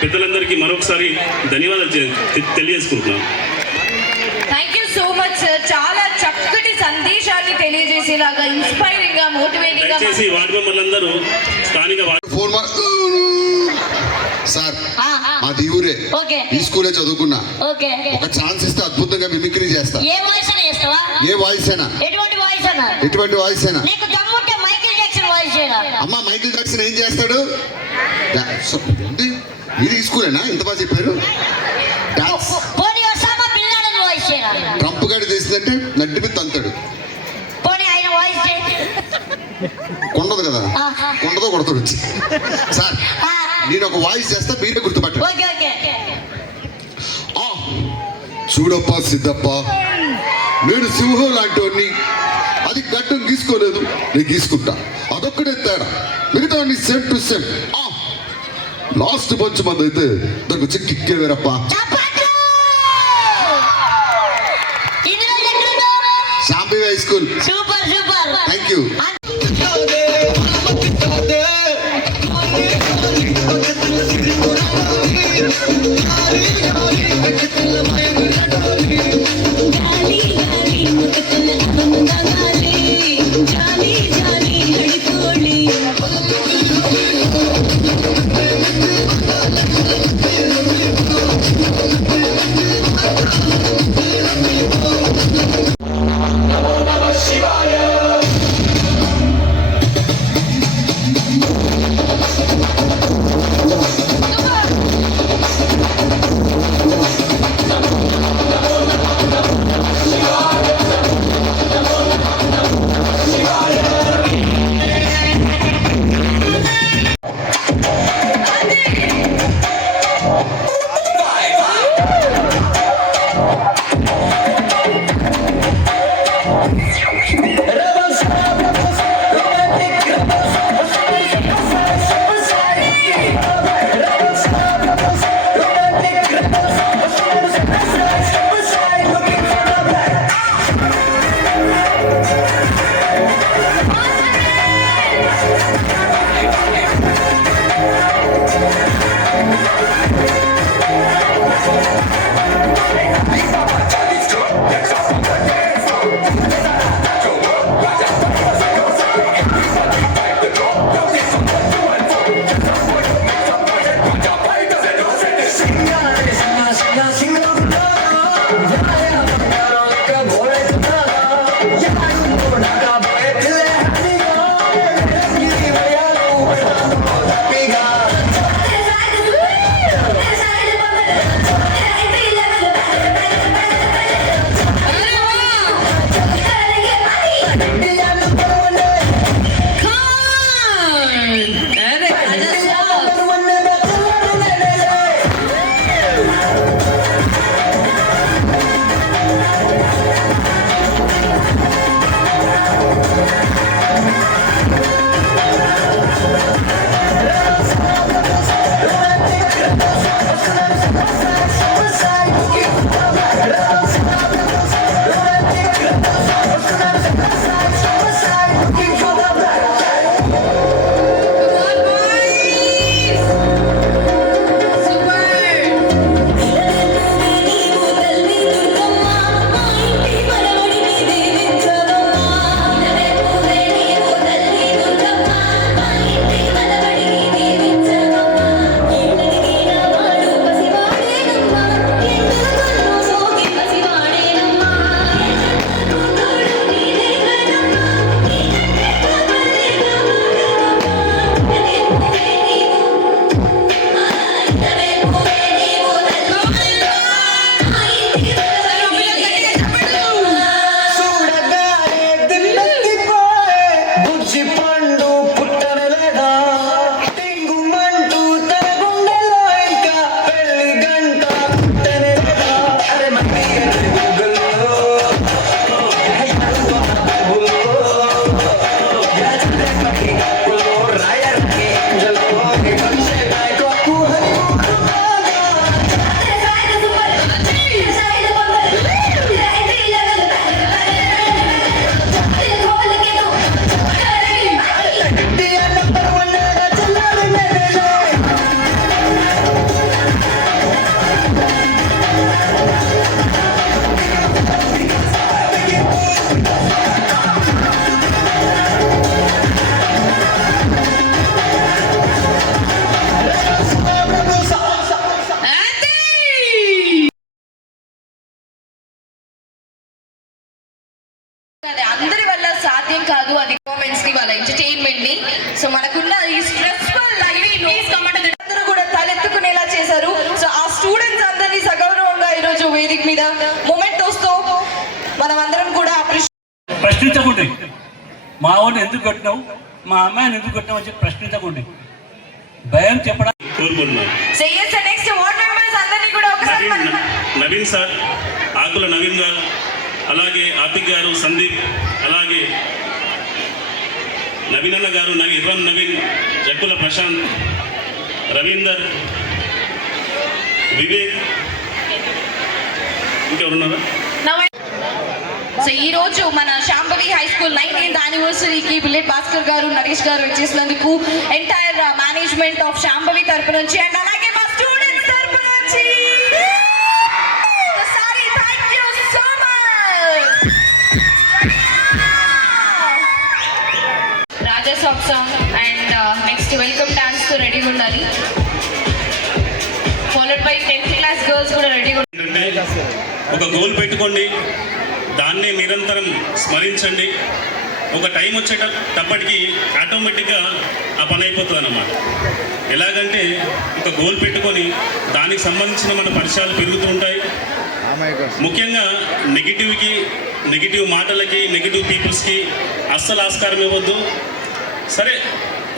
పెద్దలందరికీ మరొకసారి ధన్యవాదాలు తెలియజేసుకుంటున్నాను. Thank you so much sir. చాలా చక్కటి సందేశాన్ని తెలియజేసేలాగా, ఇన్స్పైరింగ్ గా, మోటివేటింగ్ గా. దయచేసి వార్డు మెంబర్లందరూ స్థానిక ఫోన్ సార్ మాది ఊరే, ఈ స్కూలే చదువుకున్నా. ఒక ఛాన్స్ ఇస్తే అద్భుతంగా మిమిక్రీ చేస్తా. ఏ వాయిస్ అయినా, ఎటువంటి వాయిస్ అయినా. అమ్మా మైకిల్ జాక్సన్ ఏం చేస్తాడు? ఇది ఈ స్కూలేనా ఇంత బాగా చెప్పారు? ట్రంప్ గాడి చేసిందంటే నడ్డి మీద తంతాడు. కొండదు కదా, కొండతో కొడతాడు వచ్చి. సార్ నేను ఒక వాయిస్ చేస్తా, మీరే గుర్తుపట్టారు. చూడప్ప సిద్ధప్ప, నేను సింహం లాంటి వాడిని. అది గడ్డం గీసుకోలేదు, నేను గీసుకుంటా. అదొక్కడే తేడా, మిగతా సేమ్ టు సేమ్. లాస్ట్ మంచి మంది అయితే దానికి వచ్చి కిక్కే వేరప్ప. శాంబి హై స్కూల్. Thank you. అది అందరి వల్ల సాధ్యం కాదు. అది పర్ఫార్మెన్స్ ని, వాళ్ళ ఎంటర్టైన్మెంట్ ని, సో మనకున్న ఈ స్ట్రెస్ఫుల్ లైఫ్ అందరూ కూడా తలెత్తుకునేలా చేశారు. సో ఆ స్టూడెంట్స్ అందరినీ సగౌరవంగా ఈరోజు వేదిక మీద మొమెంటోస్ తో మనం అందరం కూడా ప్రశ్నించకండి. మా వాడిని ఎందుకు కొట్టినావు, మా అమ్మాయిని ఎందుకు కొట్టినావు అని చెప్పి ప్రశ్నించకండి. భయం చెప్పడం కోరుకుంటున్నాను. So yes, next ward members అందరినీ కూడా ఒకసారి నవీన్ సార్, ఆకుల నవీన్ గారు, అలాగే ఆతిక్ గారు, సందీప్, అలాగే నవీన్ అన్న గారు, ఇర్వాన్ నవీన్, జక్కుల ప్రశాంత్, రవీందర్, వివేక్, ఇంకెవరున్నారా? సో ఈ రోజు మన శాంభవి హై స్కూల్ 19th యానివర్సరీకి బుల్లెట్ భాస్కర్ గారు, నరేష్ గారు వచ్చేసినందుకు ఎంటైర్ మేనేజ్మెంట్ ఆఫ్ శాంభవి తరపు నుంచి అండ్ అలాగే మా స్టూడెంట్స్ తరపు నుంచి ఒకసారి thank you so much. Raja soft song and next welcome dance తో రెడీగా ఉండాలి. Followed by 10th class girls కూడా రెడీగా ఏంటంటే ఒక గోల్ పెట్టుకోండి, దాన్ని నిరంతరం స్మరించండి. ఒక టైం వచ్చేటప్పటికి ఆటోమేటిక్గా ఆ పని అయిపోతుంది అన్నమాట. ఎలాగంటే ఒక గోల్ పెట్టుకొని దానికి సంబంధించిన మన పరిచయాలు పెరుగుతూ ఉంటాయి. ముఖ్యంగా నెగిటివ్ మాటలకి, నెగిటివ్ పీపుల్స్కి అస్సలు ఆస్కారం ఇవ్వద్దు. సరే,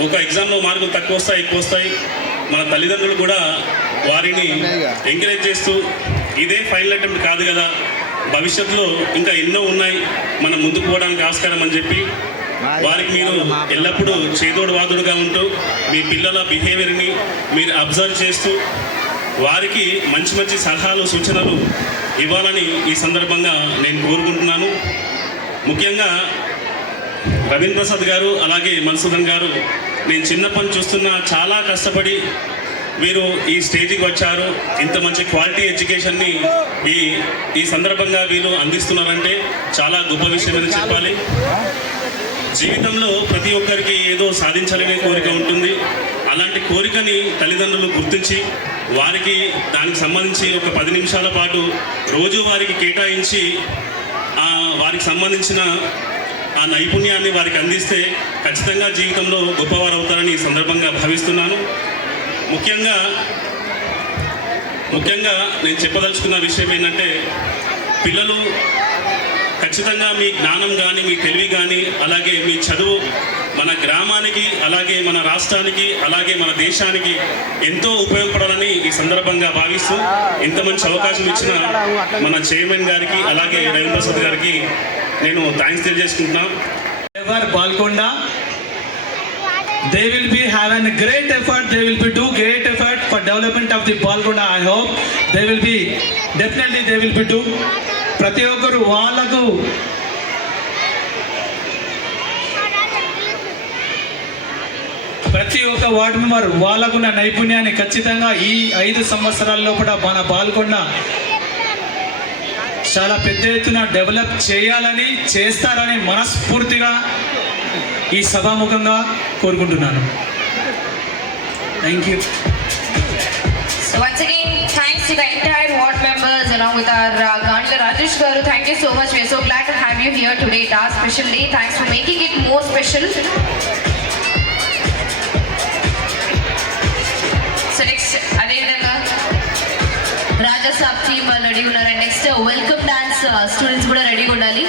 ఒక ఎగ్జామ్లో మార్కులు తక్కువ వస్తాయి, ఎక్కువ వస్తాయి, మన తల్లిదండ్రులు కూడా వారిని ఎంకరేజ్ చేస్తూ ఇదే ఫైనల్ అటెంప్ట్ కాదు కదా, భవిష్యత్తులో ఇంకా ఎన్నో ఉన్నాయి, మనం ముందుకు పోవడానికి ఆస్కారం అని చెప్పి వారికి మీరు ఎల్లప్పుడూ చేదోడు వాదుడుగా ఉంటూ మీ పిల్లల బిహేవియర్ని మీరు అబ్జర్వ్ చేస్తూ వారికి మంచి మంచి సలహాలు, సూచనలు ఇవ్వాలని ఈ సందర్భంగా నేను కోరుకుంటున్నాను. ముఖ్యంగా రవీంద్ర ప్రసాద్ గారు, అలాగే మధుసూదన్ గారు, నేను చిన్నప్పటి నుంచి చూస్తున్నా చాలా కష్టపడి మీరు ఈ స్టేజ్కి వచ్చారు. ఇంత మంచి క్వాలిటీ ఎడ్యుకేషన్ని ఈ సందర్భంగా వీళ్ళు అందిస్తున్నారంటే చాలా గొప్ప విషయం అని చెప్పాలి. జీవితంలో ప్రతి ఒక్కరికి ఏదో సాధించాలనే కోరిక ఉంటుంది. అలాంటి కోరికని తల్లిదండ్రులు గుర్తించి వారికి దానికి సంబంధించి ఒక 10 నిమిషాల పాటు రోజు వారికి కేటాయించి వారికి సంబంధించిన ఆ నైపుణ్యాన్ని వారికి అందిస్తే ఖచ్చితంగా జీవితంలో గొప్పవారు అవుతారని ఈ సందర్భంగా భావిస్తున్నాను. ముఖ్యంగా నేను చెప్పదలుచుకున్న విషయం ఏంటంటే, పిల్లలు ఖచ్చితంగా మీ జ్ఞానం కానీ, మీ తెలివి కానీ, అలాగే మీ చదువు మన గ్రామానికి, అలాగే మన రాష్ట్రానికి, అలాగే మన దేశానికి ఎంతో ఉపయోగపడాలని ఈ సందర్భంగా భావిస్తూ ఇంత మంచి అవకాశం ఇచ్చిన మన చైర్మన్ గారికి, అలాగే రవీంద్ర ప్రసాద్ గారికి నేను థ్యాంక్స్ తెలియజేసుకుంటున్నాను. Balkonda, they will be having a great effort. They will be do great effort for development of the Balkonda. I hope they will be do. ప్రతి ఒక్కరు వాళ్ళకు ప్రతి ఒక్క వార్డు మెంబర్ వాళ్ళకున్న నైపుణ్యాన్ని ఖచ్చితంగా ఈ 5 సంవత్సరాల్లో కూడా మన బాల్కొండ చాలా పెద్ద ఎత్తున డెవలప్ చేయాలని, చేస్తారని మనస్ఫూర్తిగా ఈ సభాముఖంగా కోరుకుంటున్నాను. Thank you. So once again, thanks to the entire ward members along with our Gandla Rajesh Garu. Thank you so much. We are so glad to have you here today. It's our special day. Thanks for making it more special. So next, Adedanga Raja Sab team ready unnara. Next welcome dance students kuda ready undali.